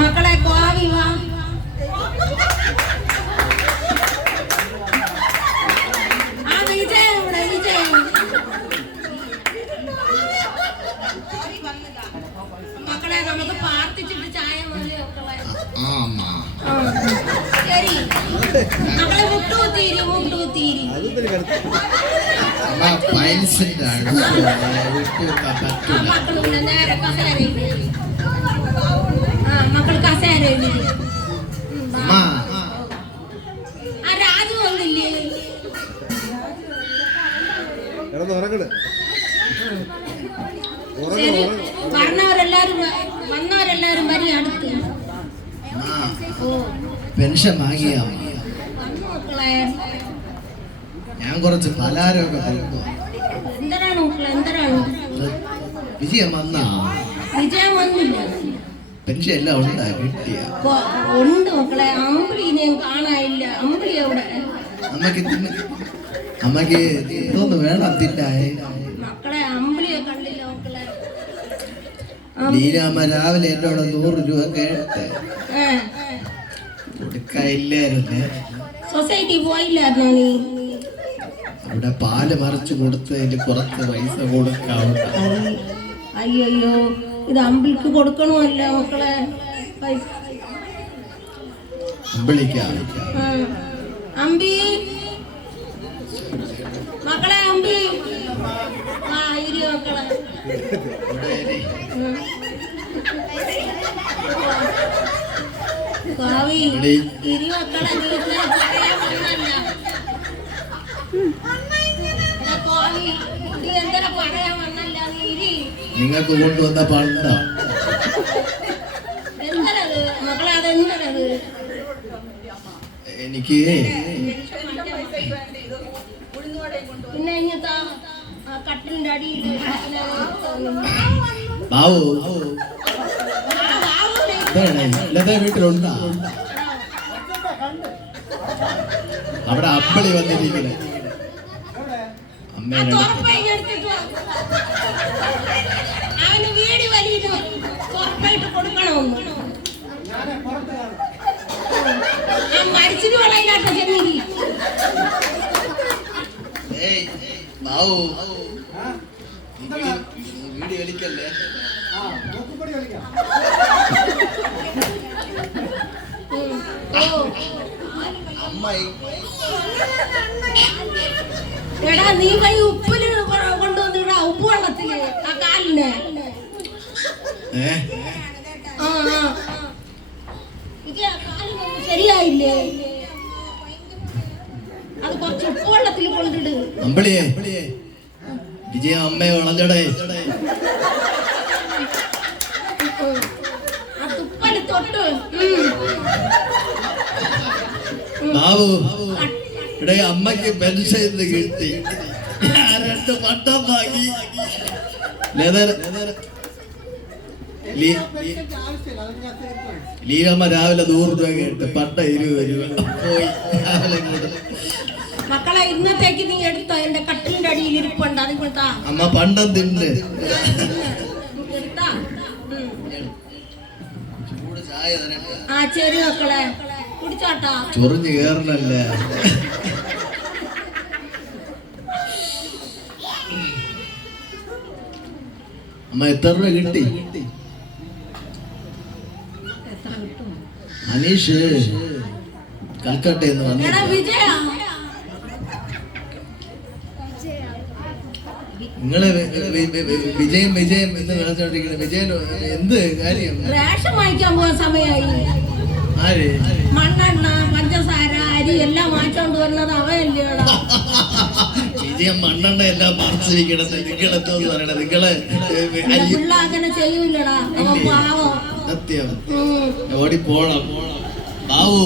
മക്കളെ കോവി വാ. ആ വിജയം ഇവിടെ വിജയം. മക്കളെ നമുക്ക് പ്രാർത്ഥിച്ചിട്ട് ചായ മതിയോ മക്കളെ? ശരി മക്കളെ മുട്ടൂത്തീരി മുട്ടൂത്തീരി. മക്കളുണ്ട് നേരെ കസേരയിൽ. മക്കൾ കസേരയിൽ. ആ രാജു വന്നില്ലേ? ശരി വന്നവരെല്ലാരും വരി അടുത്ത്. പെൻഷൻ വാങ്ങിയ ഞാൻ കുറച്ച് പലാരമൊക്കെ കൊടുക്കും. എന്തരാണ് മക്കളെ എന്തിനാണ്? വിജയം വന്നാ? വിജയം വന്നില്ല. പെൻഷൻ എല്ലാം ഉണ്ടാ കിട്ടിയ? ഉണ്ട് മക്കളെ. അമ്പിളിനെയും കാണാനില്ല. അമ്പിളി എവിടെ? അമ്മക്ക് ഇതൊന്ന് വേണം തിന്നായി. മക്കളെ അമ്പിളിയെ കണ്ടില്ല മക്കളെ. ലീലാമ്മ രാവിലെ എന്നോട് 100 രൂപ കേട്ടെ കൊടുക്കാനില്ലായിരുന്നേ. സൊസൈറ്റി പോയില്ലായിരുന്നോ നീ? അവിടെ പാല് മറിച്ച് കൊടുത്തതിന് കുറച്ച് പൈസ കൊടുക്കാം. അയ്യോ ഇത് അമ്പിളിക്ക് കൊടുക്കണമല്ല മക്കളെ പൈസ. അമ്പി മക്കളെ അമ്പി ഇരി മക്കളെ. കാവി ഇരി മക്കളെ. എന്തിനാ പറയാൻ വന്നല്ല നീ ഇരി. നിങ്ങൾക്ക് കൊണ്ടുവന്ന പണ്ട എന്തരത് മക്കളെ? അതെന്തരത്? എനിക്ക് പിന്നെ ഇങ്ങനത്തെ കട്ടിലിന്റെ അടിയിൽ ബാവു വീട്ടിലുണ്ടാ? അവിടെ അമ്പളി വന്നിരിക്കണേ. അവന് വീട് വലിയ ഉറപ്പായിട്ട് കൊടുക്കണമെന്ന്. മരിച്ചിട്ട് വളയിലാട്ട ചെന്നിരി. വീട് കളിക്കല്ലേ? എടാ നീ പോയി ഉപ്പില് കൊണ്ടുവന്നിടാ. ഉപ്പ് വെള്ളത്തില് ആ കാലിന്. ശരിയായില്ലേ? അത് കുറച്ച് ഉപ്പ് വെള്ളത്തിൽ കൊണ്ടിട്. അമ്പിളിയെ വിജയ അമ്മയെ വളഞ്ഞടേ. ആ തുപ്പല് തൊട്ട്. ബാബു ഇവിടെ അമ്മക്ക് പെൻഷൻ കിട്ടി. 2 പട്ടം വാങ്ങി. ലീലമ്മ രാവിലെ 100 രൂപ കേട്ട് പട്ട 20 രൂപ പോയി. മക്കളെ ഇന്നത്തേക്ക് നീ എടുത്തോ. എന്റെ കട്ടിലിന്റെ അടിയിൽ ഇരിപ്പുണ്ട്. അത് കൊടുത്താ അമ്മ പണ്ടം തിണ്ട്. ആ ശരി മക്കളെ കുടിച്ചോട്ടാ. ചൊറിഞ്ഞ് കേറണല്ലേ? അമ്മ എത്ര രൂപ കിട്ടി? അനീഷ് കൽക്കട്ട എന്ന് പറഞ്ഞു. നിങ്ങള് വിജയം വിജയം എന്ന് വിളിച്ചോണ്ടിരിക്കുന്നത്. വിജയൻ എന്ത് കാര്യം? റേഷൻ വാങ്ങിക്കാൻ പോകാൻ സമയമായി. ആര്? മണ്ണെണ്ണ പഞ്ചസാര അരി എല്ലാം വാങ്ങിച്ചോണ്ട് വരുന്നത് അവയല്ലേടാ. വിജയം മണ്ണെണ്ണ എല്ലാം മറിച്ചിരിക്കണത്. നിങ്ങളെന്തോന്ന് പറയണ? നിങ്ങള് പിള്ള അങ്ങനെ ചെയ്യൂലടാ. പാവം സത്യം. ഓടിപ്പോണം ബാവു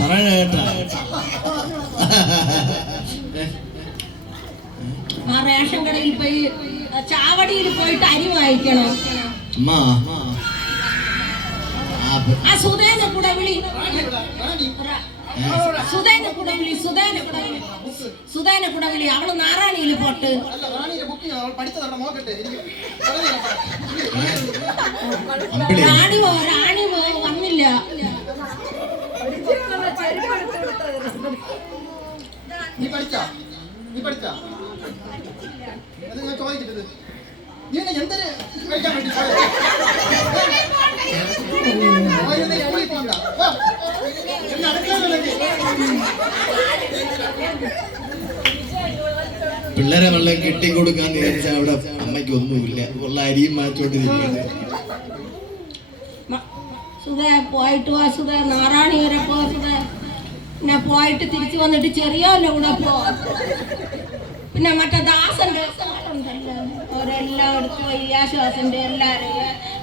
പറയണ കേട്ടാ. ആ റേഷൻ കടയിൽ പോയി ചാവടിയിൽ പോയിട്ട് അരി വാങ്ങിക്കണം. ആ സുധേനെ കൂടെ വിളി. സുധേനെ കുടവിളി സുധേനെ കുടവിളി അവള് നാറാണിയിൽ പോട്ട് റാണി വന്നില്ല. നീ പഠിച്ചാ അത് ഞാൻ ചോദിക്കരുത്. നീ എന്തൊരു കഴിക്കാൻ വേണ്ടി സ്കൂളിൽ പോണ്ട. പിള്ളേരെ വെള്ളം കെട്ടിക്കൊടുക്കാന്ന് വിചാരിച്ചാൽ അവിടെ അമ്മയ്ക്ക് ഒന്നുമില്ല, ഉള്ള അരിയും മാറ്റോണ്ടിരിക്കുകയാണ്. സുധേ പോയിട്ട് വാ സുധേ, നാറാണി വരെ പോ സുധേ. പിന്നെ പോയിട്ട് തിരിച്ചു വന്നിട്ട് ചെറിയല്ലോ കൂടെ പോ. പിന്നെ മറ്റേ ദാസന്റെ ഉണ്ടല്ലോ, അവരെല്ലാം എടുത്തു പോയി. ആശ്വാസന്റെ എല്ലാരും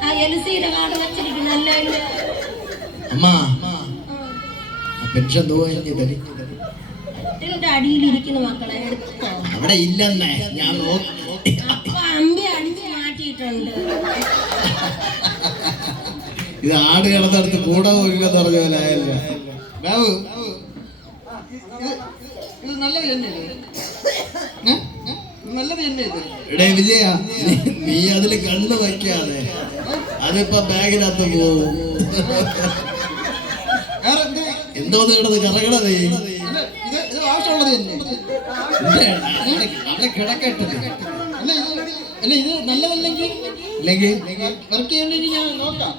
ആ എൽസിയുടെ കാർഡ് വെച്ചിരിക്കുന്ന എല്ലാം അമ്മ പെൻഷൻ ഇതിന്റെ അടിയിലിരിക്കുന്ന മക്കളെ എടുത്തോ. അവിടെ ഇല്ലെന്നേ ഞാൻ അപ്പൊ അമ്പി അടിച്ച് മാറ്റിയിട്ടുണ്ട്. ഇത് ആട് കിടന്നെടുത്ത് കൂടെ പോയില്ലെന്ന് പറഞ്ഞ പോലെ ആയല്ലോ. ബാബു ഇത് നല്ലത് തന്നെ, നല്ലത് തന്നെ ഇത്. എടേ വിജയ, നീ അതില് കണ്ണ് വയ്ക്കാതെ അതിപ്പോ ബാഗിനകത്ത് പോവും. എന്തോ കിടന്ന് കറകണതേ, ഇത് ആവശ്യമുള്ളത് തന്നെ. അവിടെ കിടക്കട്ടെ. അല്ല ഇത് നല്ലതല്ലെങ്കിൽ ഇല്ലെങ്കിൽ വർക്ക് ചെയ്യണമെങ്കിൽ ഞാൻ നോക്കാം.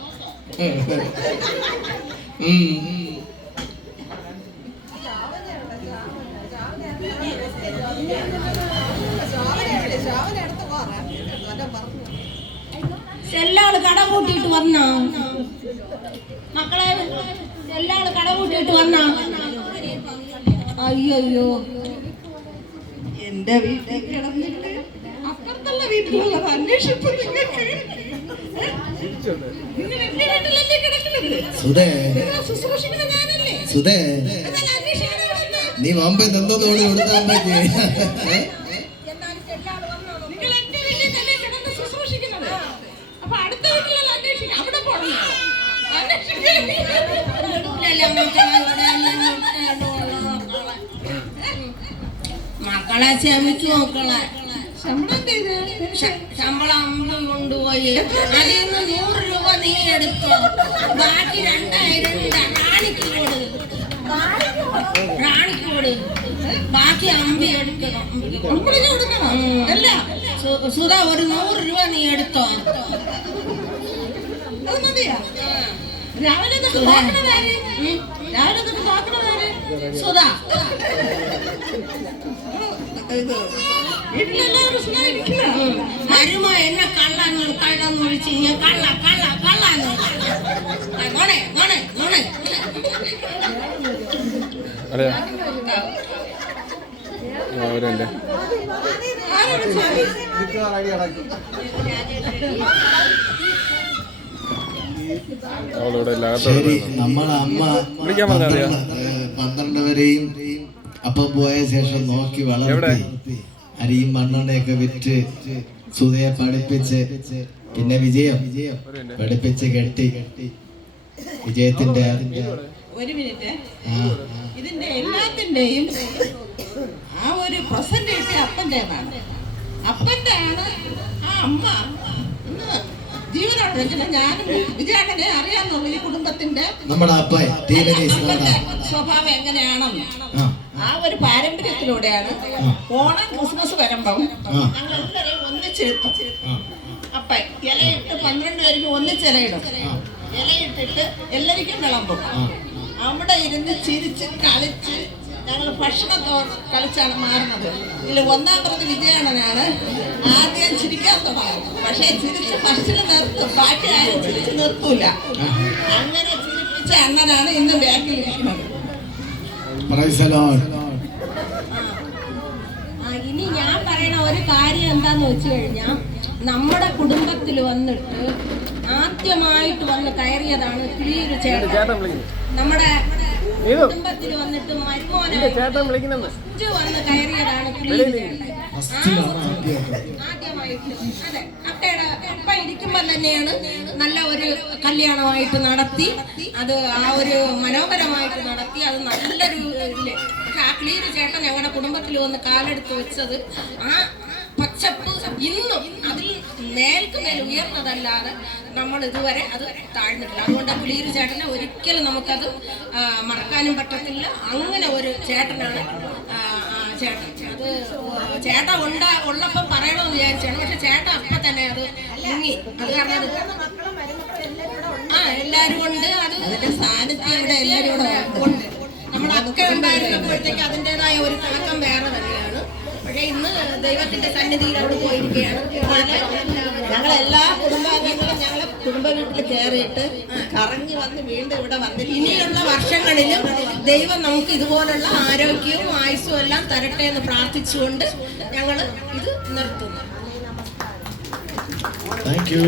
എല്ലാള് കട കൂട്ടിയിട്ട് വന്നോ മക്കളെ? എല്ലാള് കട കൂട്ടിയിട്ട് വന്നോ? അയ്യോ എന്റെ വീട്ടിൽ കിടന്നിട്ട് അപ്പുറത്തുള്ള വീട്ടിലുള്ളത് അന്വേഷിപ്പ് നിങ്ങൾക്ക്. നീ വമ്പ എന്തോന്നോട് കൊടുത്താൽ മതി. മക്കളെ ക്ഷമിക്കും. മക്കളെ ശമ്പളം അമ്പം കൊണ്ടുപോയി അതിൽ നിന്ന് 100 രൂപ നീ എടുത്തോ. ബാക്കി 2000 റാണിക്ക് കൊടു. ബാക്കി അമ്പി എടുക്കണം. അല്ല സുധ, ഒരു 100 രൂപ നീ എടുത്തോ. രാവിലെ സുധ മരുമ എന്നെ കള്ളാന്ന് വിളിച്ച് കള്ളാന്ന് ശരി, നമ്മളെ അമ്മ 12 വരെയും അപ്പം പോയ ശേഷം നോക്കി വളർത്തി അരിയും മണ്ണെണ്ണയൊക്കെ വിറ്റ് സുധയെ പഠിപ്പിച്ച് പിന്നെ വിജയം പഠിപ്പിച്ച് കെട്ടി വിജയത്തിന്റെ ഒരു മിനിറ്റ്, ഇതിന്റെ എല്ലാത്തിന്റെയും ആ ഒരു പ്രസന്റ് അപ്പന്റേതാണ്. അപ്പന്റെ ആണ് ആ അമ്മ ജീവനോട് വെച്ചാൽ ഞാനും വിജയനെ അറിയാമെന്നുള്ളൂ. ഈ കുടുംബത്തിന്റെ നമ്മുടെ സ്വഭാവം എങ്ങനെയാണെന്ന് ആ ഒരു പാരമ്പര്യത്തിലൂടെയാണ് ഓണം ക്രിസ്മസ് വരുമ്പം ഞങ്ങൾ എല്ലാവരെയും ഒന്നിച്ചെടുത്തു. അപ്പ ഇലയിട്ട് 12 പേർക്ക് ഒന്നിച്ചിലയിടും. ഇലയിട്ടിട്ട് എല്ലാവർക്കും വിളമ്പും. അവിടെ ഇരുന്ന് ചിരിച്ച് കളിച്ച് ഞങ്ങൾ ഭക്ഷണം കളിച്ചാണ് മാറുന്നത്. ഇതിൽ 1-ാം പ്രതി വിജയണ്ണനാണ് ആദ്യം ചിരിക്കാൻ തുടങ്ങുന്നത്. പക്ഷേ ചിരിച്ച് ഫസ്റ്റിൽ നിർത്തും, ബാക്കി ആരും ചിരിച്ച് നിർത്തൂല. അങ്ങനെ ചിരിപ്പിച്ച അണ്ണനാണ് ഇന്ന് ബാക്കിലിരിക്കുന്നത്. ഇനി ഞാൻ പറയണ ഒരു കാര്യം എന്താന്ന് വെച്ച് കഴിഞ്ഞാൽ, നമ്മുടെ കുടുംബത്തിൽ വന്നിട്ട് ആദ്യമായിട്ട് വന്ന് കയറിയതാണ് കിളിയൊരു ചേട്ടൻ. നമ്മുടെ കുടുംബത്തിൽ വന്നിട്ട് മരുമോനെ വന്ന് കയറിയതാണ് കിളിയൊരു ചേട്ടൻ ആദ്യമായിട്ട്. അതെ, അപ്പയുടെ ഇപ്പൊ ഇരിക്കുമ്പോൾ തന്നെയാണ് നല്ല ഒരു കല്യാണമായിട്ട് നടത്തി, അത് ആ ഒരു മനോഹരമായിട്ട് നടത്തി, അത് നല്ലൊരു ഇതില്. പക്ഷെ ആ ക്ലീര് ചേട്ടൻ ഞങ്ങളുടെ കുടുംബത്തിൽ വന്ന് കാലെടുത്ത് വെച്ചത് ആ പച്ചപ്പ് ഇന്നും അതിൽ മേൽക്കുമേൽ ഉയർന്നതല്ലാതെ നമ്മൾ ഇതുവരെ അത് താഴ്ന്നിട്ടില്ല. അതുകൊണ്ട് ക്ലീര് ചേട്ടനെ ഒരിക്കലും നമുക്കത് മറക്കാനും പറ്റത്തില്ല. അങ്ങനെ ഒരു ചേട്ടനാണ് ചേട്ടൻ. അത് ചേട്ടൻ ഉള്ളപ്പം പറയണമെന്ന് വിചാരിച്ചാണ്, പക്ഷെ ചേട്ടൻ അപ്പം തന്നെ അത് മുങ്ങി. അത് കാരണം എല്ലാവരും ഉണ്ട്, അതിന്റെ സാന്നിധ്യം ഇവിടെ എല്ലാവരും കൂടെ ഉണ്ട്. നമ്മളൊക്കെ ഉണ്ടായിരുന്നപ്പോഴത്തേക്ക് അതിൻ്റെതായ ഒരു തിളക്കം വേറെ തന്നെയാണ്. പക്ഷെ ഇന്ന് ദൈവത്തിന്റെ സന്നിധിയിൽ അവിടെ പോയിരിക്കുകയാണ്. ഞങ്ങളെല്ലാ കുടുംബാംഗങ്ങളും ഞങ്ങളെ കുടുംബ വീട്ടിൽ കയറിയിട്ട് കറങ്ങി വന്ന് വീണ്ടും ഇവിടെ വന്നിട്ട് ഇനിയുള്ള വർഷങ്ങളിലും ദൈവം നമുക്ക് ഇതുപോലുള്ള ആരോഗ്യവും ആയുസ്സും എല്ലാം തരട്ടെ എന്ന് പ്രാർത്ഥിച്ചുകൊണ്ട് ഞങ്ങൾ ഇത് നിർത്തുന്നു. Thank you.